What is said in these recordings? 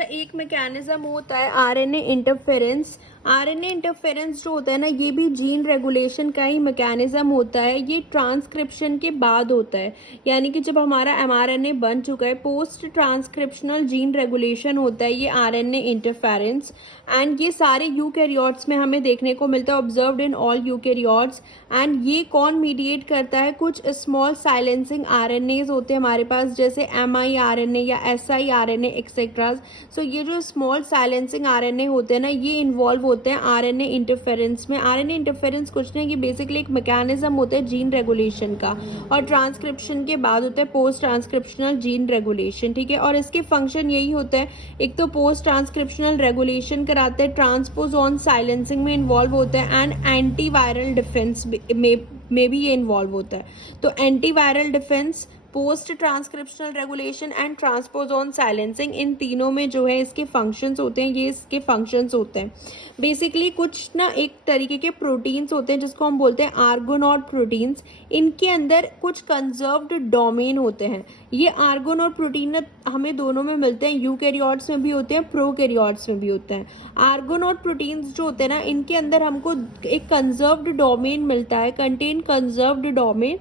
एक मैकेनिज्म होता है आरएनए इंटरफेरेंस। आरएनए इंटरफेरेंस जो होता है ना, ये भी जीन रेगुलेशन का ही मैकेनिज्म होता है। ये ट्रांसक्रिप्शन के बाद होता है, यानी कि जब हमारा एमआरएनए बन चुका है, पोस्ट ट्रांसक्रिप्शनल जीन रेगुलेशन होता है ये आरएनए इंटरफेरेंस। एंड ये सारे यूकैरियोट्स में हमें देखने को मिलता है, observed in all eukaryotes. And ये कौन मीडिएट करता है? कुछ स्मॉल साइलेंसिंग आरएनएज होते हैं हमारे पास, जैसे एमआईआरएनए या एसआईआरएनए एक्सेट्रा। सो ये जो स्मॉल साइलेंसिंग आरएनए होते हैं ना, ये इन्वॉल्व होते हैं आरएनए इंटरफेरेंस में। आरएनए इंटरफेरेंस कुछ नहीं, ये बेसिकली एक मैकेनिज्म होता है जीन रेगुलेशन का, और ट्रांसक्रिप्शन के बाद होता है पोस्ट ट्रांसक्रिप्शनल जीन रेगुलेशन। ठीक है, और इसके फंक्शन यही होता है, एक तो पोस्ट ट्रांसक्रिप्शनल रेगुलेशन कराते हैं, ट्रांसपोजोन साइलेंसिंग में इन्वॉल्व होते हैं, एंड एंटीवायरल डिफेंस में भी ये इन्वॉल्व होता है। तो antiviral defence, post transcriptional regulation and transposon silencing, इन तीनों में जो है इसके फंक्शंस होते हैं, ये इसके फंक्शंस होते हैं। बेसिकली कुछ ना एक तरीके के प्रोटीन्स होते हैं जिसको हम बोलते हैं आर्गोनॉट प्रोटीन्स। इनके अंदर कुछ कंजर्व्ड डोमेन होते हैं। ये आर्गोनॉट प्रोटीन ना हमें दोनों में मिलते हैं, यूकैरियोट्स में भी होते हैं, प्रोकैरियोट्स में भी होते हैं। आर्गोनॉट प्रोटीन्स जो होते हैं ना, इनके अंदर हमको एक कंजर्व्ड डोमेन मिलता है, कंटेन कंजर्व्ड डोमेन।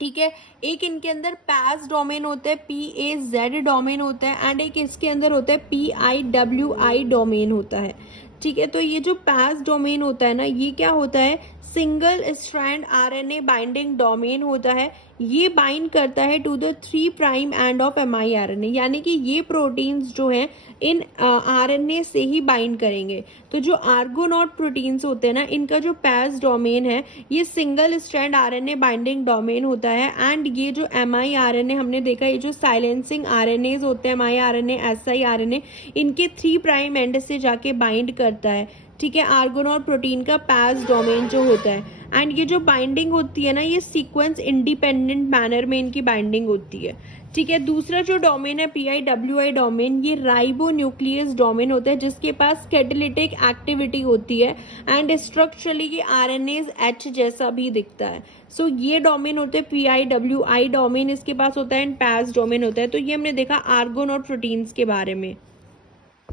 ठीक है, एक इनके अंदर पैस डोमेन होता है, PAZ डोमेन होता है, एंड एक इसके अंदर होता है PIWI डोमेन होता है। ठीक है, तो ये जो पैस डोमेन होता है ना, ये क्या होता है? Single strand RNA binding domain होता है। ये बाइंड करता है to the 3 prime end of miRNA, यानी कि ये प्रोटीन्स जो हैं इन आरएनए से ही बाइंड करेंगे। तो जो आर्गोनॉट प्रोटीन्स होते हैं ना, इनका जो पैस डोमेन है, ये single strand RNA binding domain होता है। एंड ये जो एमआईआरएनए हमने देखा, ये जो साइलेंसिंग आरएनएज होते हैं, एमआईआरएनए, एसआईआरएनए, इनके 3 प्राइम एंड से जाके बाइंड करता है। ठीक है, आर्गोनॉट प्रोटीन का पैस डोमेन जो होता है। एंड ये जो बाइंडिंग होती है ना, ये सीक्वेंस इंडिपेंडेंट मैनर में इनकी बाइंडिंग होती है। ठीक है, दूसरा जो डोमेन है PIWI डोमेन, ये राइबो न्यूक्लियस डोमेन होता है, जिसके पास कैटालिटिक एक्टिविटी होती है, एंड स्ट्रक्चरली ये RNAs H जैसा भी दिखता है। सो ये डोमेन होते हैं PIWI डोमेन, इसके पास होता है, एंड पैस डोमेन होता है। तो ये हमने देखा आर्गोनॉट प्रोटीन्स के बारे में।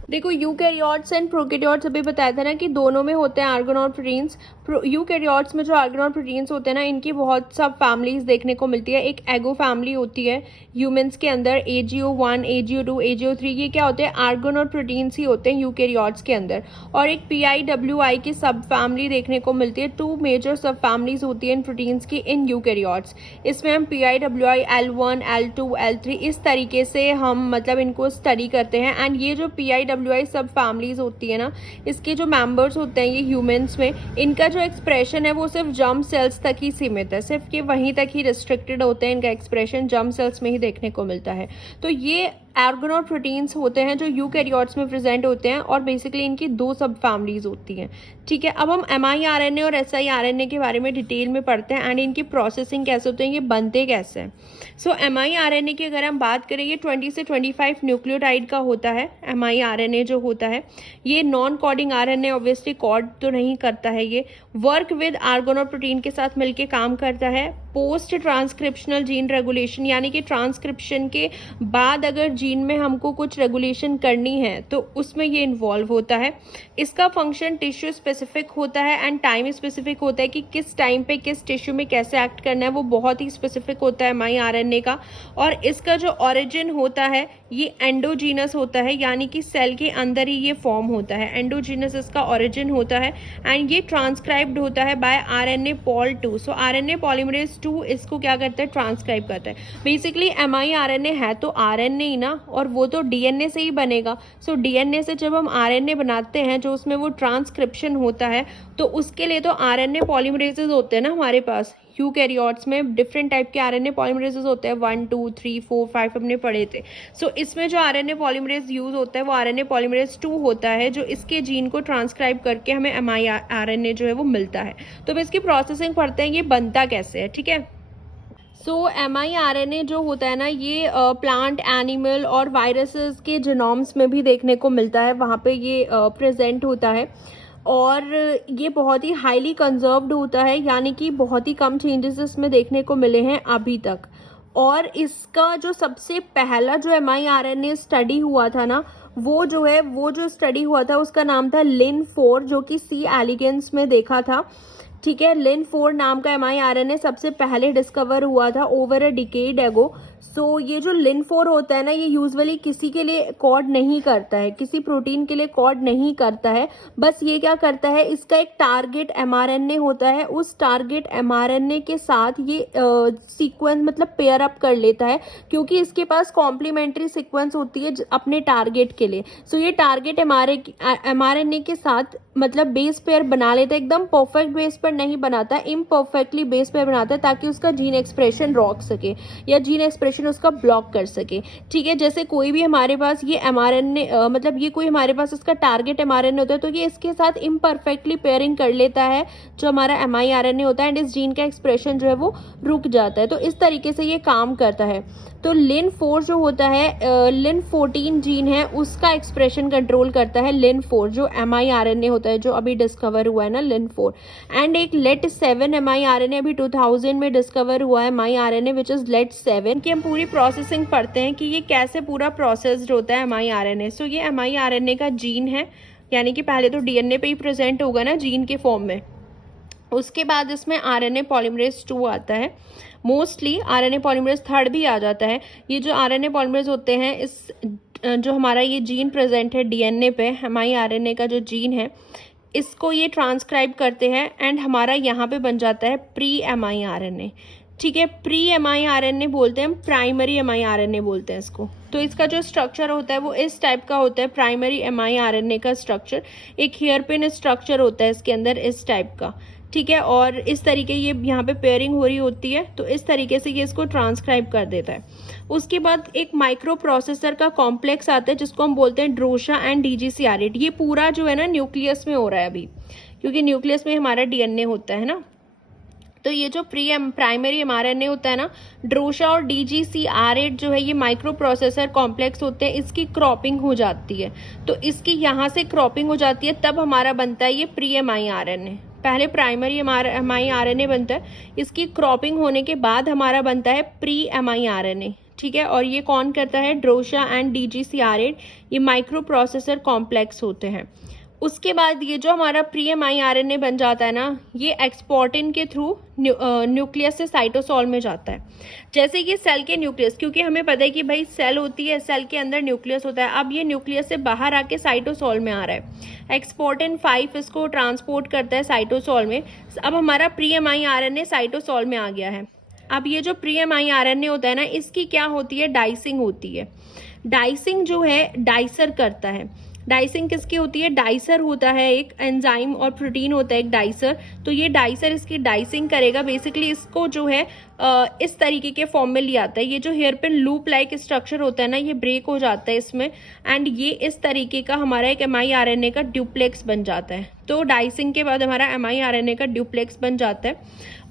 देखो, यूकैरियोट्स एंड प्रोकैरियोट्स अभी बताया था ना कि दोनों में होते हैं आर्गोनॉट प्रोटीन्स। यूकैरियोट्स में जो आर्गोनॉट प्रोटीन्स होते हैं ना, इनकी बहुत सब फैमिलीज देखने को मिलती है। एक एगो फैमिली होती है ह्यूमंस के अंदर, AGO1, AGO2, AGO3, ये क्या होते हैं? आर्गोनॉट प्रोटीन्स ही होते हैं यूकैरियोट्स के अंदर। और एक PIWI की सब फैमिली देखने को मिलती है। 2 मेजर सब फैमिलीज होती है इन प्रोटीन्स की इन यूकैरियोट्स। इसमें हम PIWI L1, L2, L3 इस तरीके से हम मतलब इनको स्टडी करते हैं। एंड ये जो PIWI सब फैमिलीज होती है ना, इसके जो मेंबर्स होते हैं ये ह्यूमंस में, इनका जो एक्सप्रेशन है वो सिर्फ जर्म सेल्स तक ही सीमित है, सिर्फ कि वहीं तक ही रिस्ट्रिक्टेड होते हैं। इनका एक्सप्रेशन जर्म सेल्स में ही देखने को मिलता है। तो ये आर्गोनॉट प्रोटीन्स होते हैं जो यूकैरियोट्स में प्रेजेंट होते हैं, और बेसिकली इनकी 2 सब फैमिलीज होती हैं। ठीक है, अब हम एमआईआरएनए और एसआईआरएनए के बारे में डिटेल में पढ़ते हैं, एंड इनकी प्रोसेसिंग कैसे होते हैं, ये बनते कैसे हैं। सो एमआईआरएनए की अगर हम बात करें, ये 20 से 25 न्यूक्लियोटाइड का होता है। एमआईआरएनए जो होता है, ये non coding RNA, obviously code तो नहीं करता है। ये वर्क विद आर्गोनॉट प्रोटीन के साथ मिलकर काम करता है। पोस्ट ट्रांसक्रिप्शनल जीन रेगुलेशन, यानी कि ट्रांसक्रिप्शन के बाद अगर जीन में हमको कुछ रेगुलेशन करनी है तो उसमें ये इन्वॉल्व होता है। इसका फंक्शन टिश्यू स्पेसिफिक होता है एंड टाइम स्पेसिफिक होता है, कि किस टाइम पे किस टिश्यू में कैसे एक्ट करना है, वो बहुत ही स्पेसिफिक होता है एमआईआरएनए का। और इसका जो ओरिजिन होता है ये एंडोजीनस होता है, यानी कि सेल के अंदर ही ये फॉर्म होता है। एंडोजीनस इसका ओरिजिन होता है, एंड ये ट्रांसक्राइब्ड होता है बाय RNA Pol 2। सो RNA पॉलीमरेज 2 इसको क्या करता है? ट्रांसक्राइब करता है। बेसिकली एमआईआरएनए है तो RNA ही ना, और वो तो DNA से ही बनेगा। सो DNA से जब हम RNA बनाते हैं, जो उसमें वो ट्रांसक्रिप्शन होता है, तो उसके लिए तो RNA पॉलीमरेजेस होते हैं ना हमारे पास। यूकैरियोट्स में डिफरेंट टाइप के RNA पॉलीमरेजेस होते हैं, 1, 2, 3, 4, 5 हमने पढ़े थे। सो इसमें जो RNA पॉलीमरेज यूज होता है वो RNA पॉलीमरेज 2 होता है, जो इसके जीन को ट्रांसक्राइब करके हमें एमआईआरएनए जो है वो मिलता है। तो अब इसकी प्रोसेसिंग पढ़ते हैं, ये बनता कैसे है। ठीक है, सो एमआईआरएनए जो होता है ना, ये प्लांट, एनिमल और वायरसेस के जीनोम्स में भी देखने को मिलता है, वहाँ पे ये प्रेजेंट होता है। और ये बहुत ही हाईली कंजर्व्ड होता है, यानी कि बहुत ही कम चेंजेस इसमें देखने को मिले हैं अभी तक। और इसका जो सबसे पहला जो mRNA स्टडी हुआ था ना, वो जो स्टडी हुआ था उसका नाम था लिन 4, जो कि सी एलिगेंस में देखा था। ठीक है, लिन 4 नाम का mRNA सबसे पहले डिस्कवर हुआ था ओवर अ डिकेड एगो। सो ये जो लिन 4 होता है ना, ये यूजुअली किसी के लिए कोड नहीं करता है, किसी प्रोटीन के लिए कोड नहीं करता है। बस ये क्या करता है, इसका एक टारगेट mRNA होता है, उस टारगेट mRNA के साथ ये सीक्वेंस मतलब पेयर अप कर लेता है, क्योंकि इसके पास कॉम्प्लीमेंट्री सीक्वेंस होती है अपने टारगेट के लिए। सो ये टारगेट mRNA के साथ मतलब बेस पेयर बना लेता है, एकदम परफेक्ट बेस पेयर नहीं बनाता, इम्परफेक्टली बेस पेयर बनाता है, ताकि उसका जीन एक्सप्रेशन रोक सके या जीन एक्सप्रेशन उसका ब्लॉक कर सके। ठीक है, जैसे कोई भी हमारे पास ये mRNA मतलब ये कोई हमारे पास इसका टारगेट mRNA होता है, तो ये इसके साथ इम्परफेक्टली पेयरिंग कर लेता है जो हमारा mRNA होता है, एंड इस जीन का एक्सप्रेशन जो है वो रुक जाता है। तो इस तरीके से ये काम करता है। तो लिन 4 जो होता है, लिन 14 जीन है, उसका एक्सप्रेशन कंट्रोल करता है लिन 4, जो mRNA होता है जो अभी डिस्कवर हुआ है ना, लिन 4। एंड एक लेट 7 mRNA अभी 2000 में डिस्कवर हुआ है mRNA विच इज लेट 7, की हम पूरी प्रोसेसिंग पढ़ते हैं कि ये कैसे पूरा प्रोसेस्ड होता है mRNA। सो ये mRNA का जीन है, यानी कि पहले तो डीएनए पे ही प्रेजेंट होगा ना जीन के फॉर्म में, उसके बाद इसमें RNA पॉलीमरेज 2 आता है, मोस्टली RNA पॉलीमरेज 3 भी आ जाता है। ये जो RNA पॉलीमरेज होते हैं, इस जो हमारा ये जीन प्रेजेंट है डीएनए पे, हमारी RNA का जो जीन है, इसको ये ट्रांसक्राइब करते हैं एंड हमारा यहाँ पे बन जाता है प्री mRNA। ठीक है, प्री mRNA बोलते हैं, प्राइमरी mRNA बोलते हैं इसको। तो इसका जो स्ट्रक्चर होता है वो इस टाइप का होता है, प्राइमरी mRNA का स्ट्रक्चर। एक हेयरपिन स्ट्रक्चर होता है इसके अंदर इस टाइप का। ठीक है, और इस तरीके ये यहाँ पे पेयरिंग हो रही होती है, तो इस तरीके से ये इसको ट्रांसक्राइब कर देता है। उसके बाद एक माइक्रो प्रोसेसर का कॉम्प्लेक्स आता है जिसको हम बोलते हैं ड्रोशा एंड DGC-R8। ये पूरा जो है ना न्यूक्लियस में हो रहा है अभी, क्योंकि न्यूक्लियस में हमारा डीएनए होता है ना। तो ये जो प्राइमरी mRNA होता है ना, ड्रोशा और DGC-R8 जो है ये माइक्रो प्रोसेसर कॉम्प्लेक्स होते हैं, इसकी क्रॉपिंग हो जाती है। तो इसकी यहाँ से क्रॉपिंग हो जाती है, तब हमारा बनता है ये प्री mRNA। पहले प्राइमरी mRNA बनता है, इसकी क्रॉपिंग होने के बाद हमारा बनता है प्री mRNA। ठीक है, और ये कौन करता है, ड्रोशा एंड DGC-R8, ये माइक्रो प्रोसेसर कॉम्प्लेक्स होते हैं। उसके बाद ये जो हमारा प्री mRNA बन जाता है ना, ये एक्सपोर्टिन के थ्रू न्यूक्लियस से साइटोसोल में जाता है। जैसे ये सेल के न्यूक्लियस, क्योंकि हमें पता है कि भाई सेल होती है, सेल के अंदर न्यूक्लियस होता है, अब ये न्यूक्लियस से बाहर आके साइटोसोल में आ रहा है। एक्सपोर्टिन 5 इसको ट्रांसपोर्ट करता है साइटोसोल में। अब हमारा प्री mRNA साइटोसोल में आ गया है। अब ये जो प्री mRNA होता है ना, इसकी क्या होती है, डाइसिंग होती है। डाइसिंग जो है डाइसर करता है। डाइसिंग किसकी होती है, डाइसर होता है, एक एंजाइम और प्रोटीन होता है एक डाइसर। तो ये डाइसर इसकी डाइसिंग करेगा, बेसिकली इसको जो है इस तरीके के फॉर्म में ले आता है। ये जो हेयरपिन लूप लाइक स्ट्रक्चर होता है ना, ये ब्रेक हो जाता है इसमें, एंड ये इस तरीके का हमारा एक mRNA का ड्यूप्लेक्स बन जाता है। तो डाइसिंग के बाद हमारा mRNA का ड्यूप्लेक्स बन जाता है।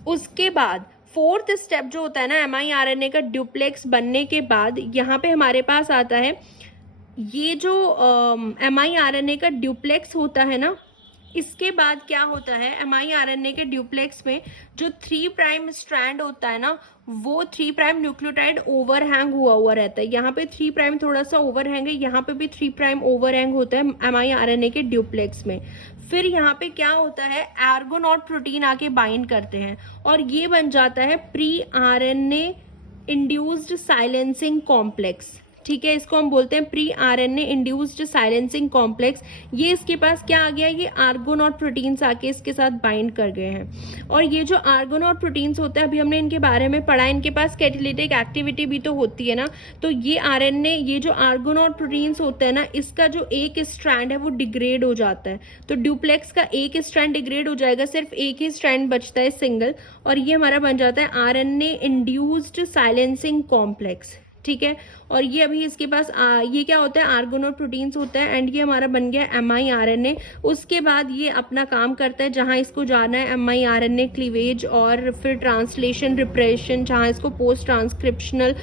उसके बाद फोर्थ स्टेप जो होता है ना mRNA का ड्यूप्लेक्स बनने के बाद, यहाँ पे हमारे पास आता है ये जो mRNA का ड्यूप्लेक्स होता है ना, इसके बाद क्या होता है, mRNA के ड्यूप्लेक्स में जो 3' स्ट्रैंड होता है ना, वो 3' न्यूक्लियोटाइड ओवरहैंग हुआ रहता है। यहाँ पे 3' थोड़ा सा ओवरहैंग है, यहाँ पे भी 3' ओवरहैंग होता है mRNA के ड्यूप्लेक्स में। फिर यहाँ पे क्या होता है, आर्गोनॉट प्रोटीन आके बाइंड करते हैं और ये बन जाता है pre RNA induced silencing complex. ठीक है, इसको हम बोलते हैं pre RNA induced silencing complex. ये इसके पास क्या आ गया, ये आर्गोनॉट प्रोटीन्स आके इसके साथ बाइंड कर गए हैं। और ये जो आर्गोनॉट प्रोटीन्स होते हैं, अभी हमने इनके बारे में पढ़ा, इनके पास कैटालिटिक एक्टिविटी भी तो होती है ना। तो ये RNA, ये जो आर्गोनॉट प्रोटीन्स होते हैं ना, इसका जो एक स्ट्रैंड है वो डिग्रेड हो जाता है। तो ड्यूप्लेक्स का एक स्ट्रैंड डिग्रेड हो जाएगा, सिर्फ एक ही स्ट्रैंड बचता है सिंगल, और ये हमारा बन जाता है RNA इंड्यूस्ड साइलेंसिंग कॉम्प्लेक्स। ठीक है। और ये अभी इसके पास ये क्या होता है, आर्गोनोड प्रोटीन्स होता है, एंड ये हमारा बन गया mRNA। उसके बाद ये अपना काम करता है जहां इसको जाना है, mRNA क्लीवेज और फिर ट्रांसलेशन, रिप्रेशन, जहां इसको पोस्ट ट्रांसक्रिप्शनल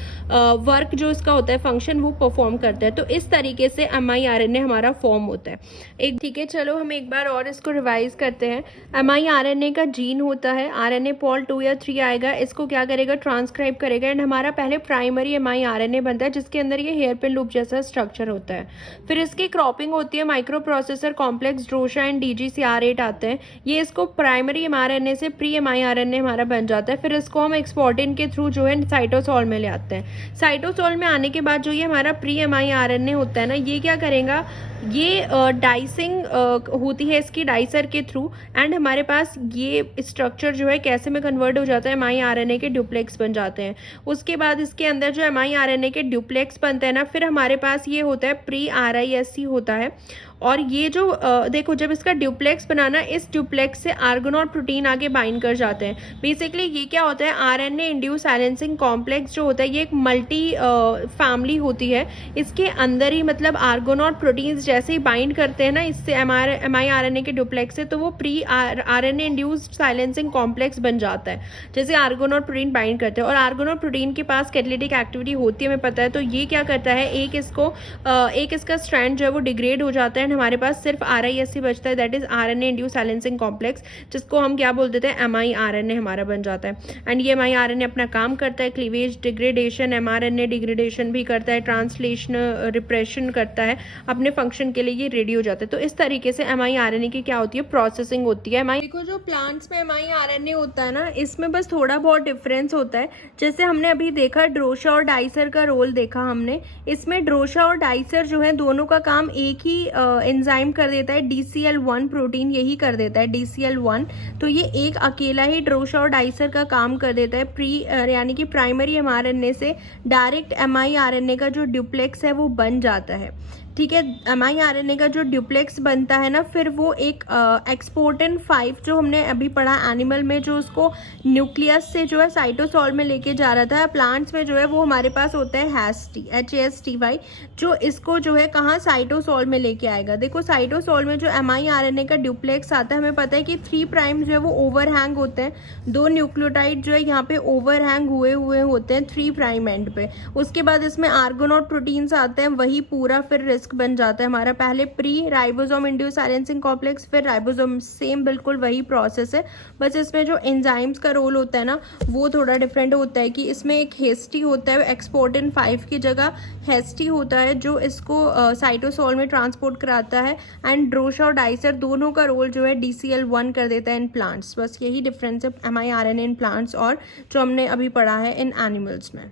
वर्क जो इसका होता है फंक्शन, वो परफॉर्म करता है। तो इस तरीके से mRNA हमारा फॉर्म होता है एक। ठीक है, चलो हम एक बार और इसको रिवाइज करते हैं। mRNA का जीन होता है, RNA पॉल 2 या 3 आएगा, इसको क्या करेगा, ट्रांसक्राइब करेगा, एंड हमारा पहले प्राइमरी mRNA बनता है जिसके अंदर ये हेयर पिन लूप जैसा स्ट्रक्चर होता है। फिर इसकी क्रॉपिंग होती है, microprocessor complex, Drosha and DGCR8 आते हैं। ये इसको प्राइमरी mRNA से प्री mRNA हमारा बन जाता है। फिर इसको हम एक्सपोर्टिन के थ्रू जो है साइटोसोल में ले आते हैं। साइटोसोल में आने के बाद जो ये हमारा प्री mRNA होता है ना, ये क्या करेगा, ये डाइसिंग होती है इसकी डाइसर के थ्रू, एंड हमारे पास ये स्ट्रक्चर जो है कैसे में कन्वर्ट हो जाता है, mRNA के ड्यूप्लेक्स बन जाते हैं। उसके बाद इसके अंदर जो mRNA के ड्यूप्लेक्स बनते हैं ना, फिर हमारे पास ये होता है प्री RISC होता है। और ये जो देखो, जब इसका ड्यूप्लेक्स बनाना, इस ड्यूप्लेक्स से आर्गोनॉट प्रोटीन आगे बाइंड कर जाते हैं। बेसिकली ये क्या होता है, RNA इंड्यूस साइलेंसिंग कॉम्प्लेक्स जो होता है, ये एक मल्टी फैमिली होती है। इसके अंदर ही मतलब आर्गोनॉट प्रोटीन्स जैसे ही बाइंड करते हैं ना इससे mRNA के ड्यूप्लेक्स से, तो वो pre RNA induced silencing complex बन जाता है जैसे आर्गोनॉट प्रोटीन बाइंड करते हैं। और आर्गोनॉट प्रोटीन के पास कैटालिटिक एक्टिविटी होती है, हमें पता है। तो ये क्या करता है, एक इसका स्ट्रैंड जो है वो डिग्रेड हो जाता है, हमारे पास सिर्फ RISC बचता है, that is RNA induce silencing complex, जिसको हम क्या बोल देते हैं, mRNA हमारा बन जाता है। एंड ये mRNA अपना काम करता है, क्लीवेज, डिग्रेडेशन, mRNA डिग्रेडेशन भी करता है, ट्रांसलेशन, रिप्रेशन करता है, अपने फंक्शन के लिए ये रेडी हो जाता है। तो इस तरीके से mRNA की क्या होती है, प्रोसेसिंग होती है। देखो जो प्लांट्स में mRNA होता है ना, इसमें बस थोड़ा बहुत डिफरेंस होता है। जैसे हमने अभी देखा ड्रोशा और डाइसर का रोल देखा हमने, इसमें ड्रोशा और डाइसर जो है दोनों का काम एक ही एंजाइम कर देता है, DCL1 प्रोटीन यही कर देता है, DCL1। तो ये एक अकेला ही ड्रोशा और डाइसर का काम कर देता है, यानी कि प्राइमरी mRNA से डायरेक्ट mRNA का जो ड्यूप्लेक्स है वो बन जाता है। ठीक है, mRNA का जो ड्यूप्लेक्स बनता है ना, फिर वो एक एक्सपोर्टिन 5 जो हमने अभी पढ़ा एनिमल में, जो उसको न्यूक्लियस से जो है साइटोसोल में लेके जा रहा था, प्लांट्स में जो है वो हमारे पास होता है HASTY, जो इसको जो है कहाँ, साइटोसोल में लेके आएगा। देखो साइटोसोल में जो mRNA का ड्यूप्लेक्स आता है, हमें पता है कि 3 प्राइम जो है वो ओवरहैंग होते हैं, 2 न्यूक्लियोटाइड जो है यहाँ पे ओवरहैंग हुए होते हैं 3 प्राइम एंड पे। उसके बाद इसमें आर्गोनॉट प्रोटीन्स आते हैं, वही पूरा फिर बन जाता है हमारा, पहले pre ribosome induce silencing complex, फिर राइबोसोम, सेम बिल्कुल वही प्रोसेस है। बस इसमें जो एंजाइम्स का रोल होता है ना, वो थोड़ा डिफरेंट होता है कि इसमें एक हेस्टी होता है, एक्सपोर्टिन 5 की जगह हेस्टी होता है, जो इसको साइटोसोल में ट्रांसपोर्ट कराता है। एंड ड्रोशा और डाइसर दोनों का रोल जो है DCL1 कर देता है इन प्लांट्स। बस यही डिफरेंस है mRNA इन प्लांट्स और जो हमने अभी पढ़ा है इन एनिमल्स में।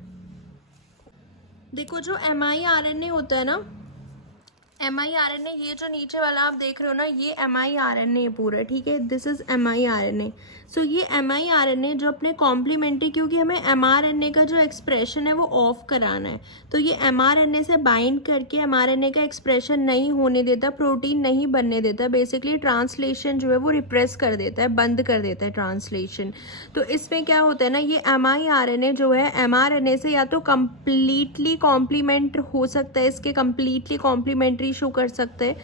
देखो जो mRNA होता है ना, mRNA, ये जो नीचे वाला आप देख रहे हो ना, ये mRNA पूरा, ठीक है, दिस इज mRNA। सो ये mRNA जो अपने कॉम्प्लीमेंट्री, क्योंकि हमें mRNA का जो एक्सप्रेशन है वो ऑफ कराना है, तो ये mRNA से बाइंड करके mRNA का एक्सप्रेशन नहीं होने देता, प्रोटीन नहीं बनने देता, बेसिकली ट्रांसलेशन जो है वो रिप्रेस कर देता है, बंद कर देता है ट्रांसलेशन। तो इसमें क्या होता है ना, ये mRNA जो है mRNA से या तो कम्प्लीटली कॉम्प्लीमेंट हो सकता है, इसके कम्प्लीटली कॉम्प्लीमेंट्री शो कर सकते हैं,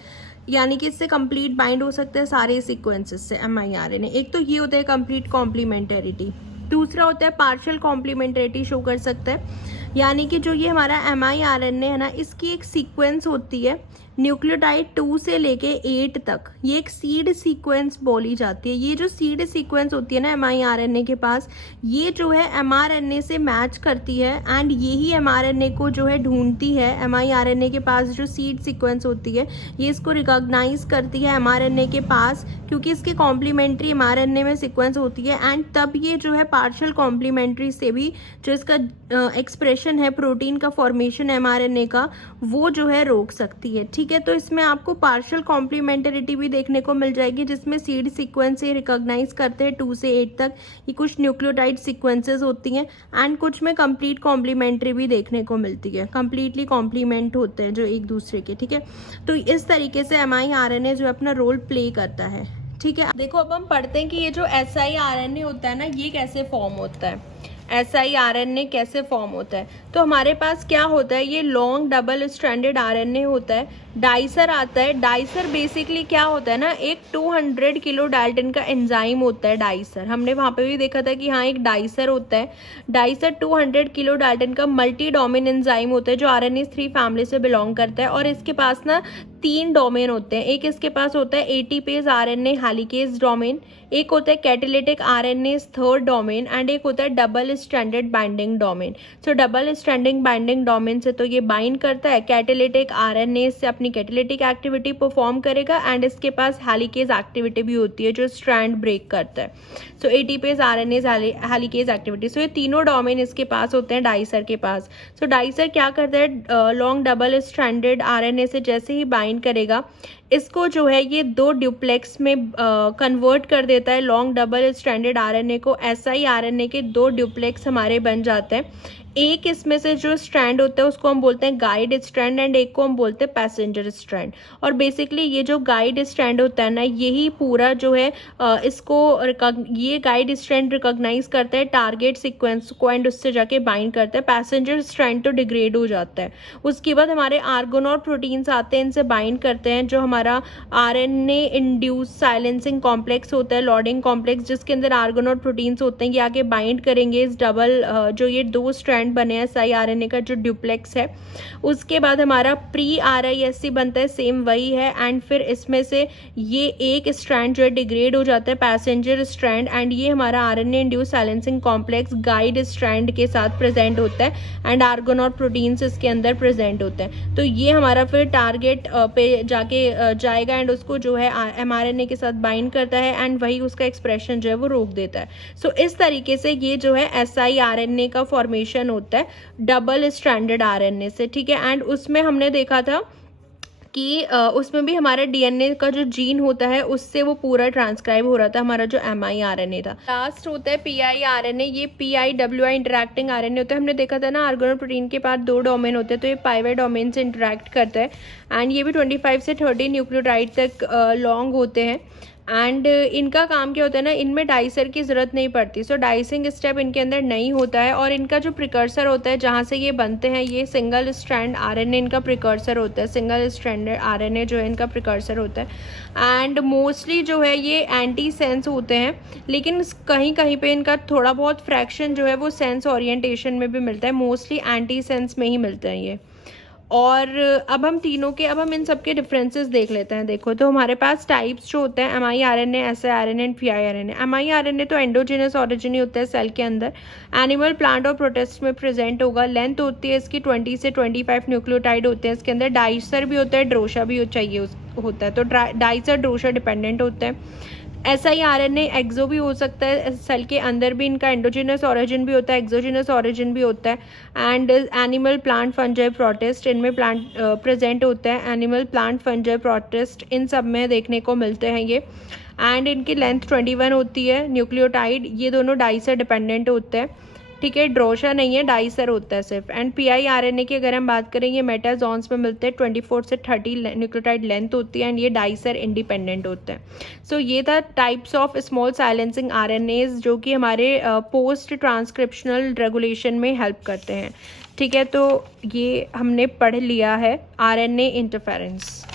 यानी कि इससे कंप्लीट बाइंड हो सकते हैं सारे सीक्वेंसेस से mRNA। एक तो ये होता है कंप्लीट कॉम्प्लीमेंटरिटी, दूसरा होता है पार्शियल कॉम्प्लीमेंटरिटी शो कर सकता है, यानी कि जो ये हमारा mRNA है ना, इसकी एक सीक्वेंस होती है न्यूक्लियोटाइड 2 से लेके 8 तक, ये एक सीड सीक्वेंस बोली जाती है। ये जो सीड सीक्वेंस होती है ना mRNA के पास, ये जो है mRNA से मैच करती है, एंड यही mRNA को जो है ढूंढती है। mRNA के पास जो सीड सीक्वेंस होती है, ये इसको रिकॉग्नाइज करती है mRNA के पास, क्योंकि इसके कॉम्प्लीमेंट्री mRNA में सीक्वेंस होती है, एंड तब ये जो है पार्शियल कॉम्प्लीमेंट्री से भी जो इसका एक्सप्रेशन है, प्रोटीन का फॉर्मेशन mRNA का, वो जो है रोक सकती है। ठीक है, तो इसमें आपको पार्शियल कॉम्प्लीमेंटरिटी भी देखने को मिल जाएगी, जिसमें सीड सीक्वेंस से रिकॉग्नाइज करते हैं 2 से 8 तक, ये कुछ न्यूक्लियोटाइड सीक्वेंसेस होती हैं, एंड कुछ में कंप्लीट कॉम्प्लीमेंट्री भी देखने को मिलती है, कंप्लीटली कॉम्प्लीमेंट होते हैं जो एक दूसरे के। ठीक है, तो इस तरीके से mRNA जो अपना रोल प्ले करता है। ठीक है, देखो अब हम पढ़ते हैं कि ये जो siRNA होता है ना, ये कैसे फॉर्म होता है। siRNA कैसे फॉर्म होता है। तो हमारे पास क्या होता है, ये लॉन्ग डबल स्ट्रैंडेड RNA होता है, डाइसर आता है। डाइसर बेसिकली क्या होता है ना, एक 200 किलो डाल्टन का एंजाइम होता है डाइसर। हमने वहाँ पे भी देखा था कि हाँ एक डाइसर होता है। डाइसर 200 किलो डाल्टन का मल्टी डोमेन एंजाइम होता है जो RNase3 फैमिली से बिलोंग करता है। और इसके पास ना 3 डोमेन होते हैं। एक इसके पास होता है एटीपेज RNA हेलिकेज डोमेन, एक होता है catalytic RNase third domain and एक होता है डबल स्ट्रैंडेड बाइंडिंग डोमेन। सो डबल स्ट्रैंडिंग बाइंडिंग डोमेन से तो ये बाइंड करता है, कैटालिटिक RNase से अपनी कैटालिटिक एक्टिविटी परफॉर्म करेगा एंड इसके पास हेलिकेज एक्टिविटी भी होती है जो स्ट्रैंड ब्रेक करता है। सो एटीपेज RNase हेलिकेज एक्टिविटी। सो ये तीनों डोमेन इसके पास होते हैं डाइसर के पास। सो डाइसर क्या करता है, लॉन्ग डबल स्ट्रैंडेड RNA से जैसे ही बाइंड करेगा, इसको जो है ये 2 ड्यूप्लेक्स में कन्वर्ट कर देता है। लॉन्ग डबल स्ट्रैंडेड RNA को siRNA के 2 ड्यूप्लेक्स हमारे बन जाते हैं। एक इसमें से जो स्ट्रैंड होता है उसको हम बोलते हैं गाइड स्ट्रैंड एंड एक को हम बोलते हैं पैसेंजर स्ट्रैंड। और बेसिकली ये जो गाइड स्ट्रैंड होता है ना, यही पूरा जो है ये गाइड स्ट्रैंड रिकॉग्नाइज करता है टारगेट सीक्वेंस को एंड उससे जाके बाइंड करता है। पैसेंजर स्ट्रैंड तो डिग्रेड हो जाता है। उसके बाद हमारे आर्गोनॉट प्रोटीन्स आते हैं, इनसे बाइंड करते हैं। जो हमारा RNA इंड्यूस साइलेंसिंग कॉम्प्लेक्स होता है, लॉडिंग कॉम्प्लेक्स, जिसके अंदर आर्गोनॉट प्रोटीन्स होते हैं, ये आके बाइंड करेंगे इस डबल जो ये 2 स्ट्रैंड बने हैं siRNA का जो ड्यूप्लेक्स है। उसके बाद हमारा प्री RISC बनता है, सेम वही है। एंड फिर इसमें से ये एक स्ट्रैंड जो है डिग्रेड हो जाता है, पैसेंजर स्ट्रैंड, एंड ये हमारा RNA induce silencing complex guide strand के साथ प्रेजेंट होता है एंड आर्गोनॉट प्रोटीन्स इसके अंदर प्रेजेंट होते हैं। तो ये हमारा फिर टारगेट पे जाके जाएगा एंड उसको जो है mRNA के साथ बाइंड करता है एंड वही उसका एक्सप्रेशन जो है वो रोक देता है। सो इस तरीके से ये जो है siRNA का फॉर्मेशन होता है डबल स्ट्रैंडेड RNA से, ठीक है। एंड उसमें हमने देखा था कि उसमें भी हमारा DNA का जो जीन होता है उससे वो पूरा ट्रांसक्राइब हो रहा था, हमारा जो miRNA था। लास्ट होता है piRNA, ये PIWI इंटरैक्टिंग RNA होता है। हमने देखा था ना आर्गोनॉट प्रोटीन के पास 2 डोमेन होते हैं, तो ये पाइवे डोमेन से इंटरैक्ट करता है एंड ये भी 25 से 30 न्यूक्लियोटाइड तक लॉन्ग होते हैं। एंड इनका काम क्या होता है ना, इनमें डाइसर की ज़रूरत नहीं पड़ती। सो डाइसिंग स्टेप इनके अंदर नहीं होता है। और इनका जो प्रिकर्सर होता है जहाँ से ये बनते हैं, ये सिंगल स्ट्रैंड RNA इनका प्रिकर्सर होता है। सिंगल स्ट्रैंडेड RNA जो है इनका प्रिकर्सर होता है। एंड मोस्टली जो है ये एंटी सेंस होते हैं, लेकिन कहीं कहीं पे इनका थोड़ा बहुत फ्रैक्शन जो है वो सेंस ओरिएंटेशन में भी मिलता है। मोस्टली एंटी सेंस में ही मिलते हैं ये। और अब हम इन सब के डिफरेंसेस देख लेते हैं। देखो तो हमारे पास टाइप्स जो होते हैं miRNA, siRNA and piRNA। miRNA तो एंडोजेनस ऑरिजिन ही होता है सेल के अंदर, एनिमल, प्लांट और प्रोटिस्ट में प्रेजेंट होगा। लेंथ होती है इसकी 20 से 25 न्यूक्लियोटाइड होते हैं इसके अंदर। डाइसर भी होता है, ड्रोशा भी चाहिए होता है, तो डाइसर ड्रोशा डिपेंडेंट होते हैं। siRNA एक्सो भी हो सकता है, सेल के अंदर भी इनका एंडोजिनस ऑरिजिन भी होता है, एक्सोजिनस ऑरिजिन भी होता है। And animal, plant, fungi, protist, इनमें प्लांट प्रेजेंट होता है। एनिमल, प्लांट, फंजाई, प्रोटिस्ट, इन सब में देखने को मिलते हैं ये। एंड इनकी लेंथ 21 होती है न्यूक्लियोटाइड। ये दोनों डाइसर डिपेंडेंट होते हैं, ठीक है। ड्रोशा नहीं है, डाइसर होता है सिर्फ। एंड piRNA की अगर हम बात करें, ये मेटाजॉन्स में मिलते हैं, 24 से 30 न्यूक्लियोटाइड लेंथ होती है एंड ये डाइसर इंडिपेंडेंट होते हैं। सो ये था types of small silencing RNAs जो कि हमारे पोस्ट ट्रांसक्रिप्शनल रेगुलेशन में हेल्प करते हैं, ठीक है। तो ये हमने पढ़ लिया है RNA इंटरफेरेंस।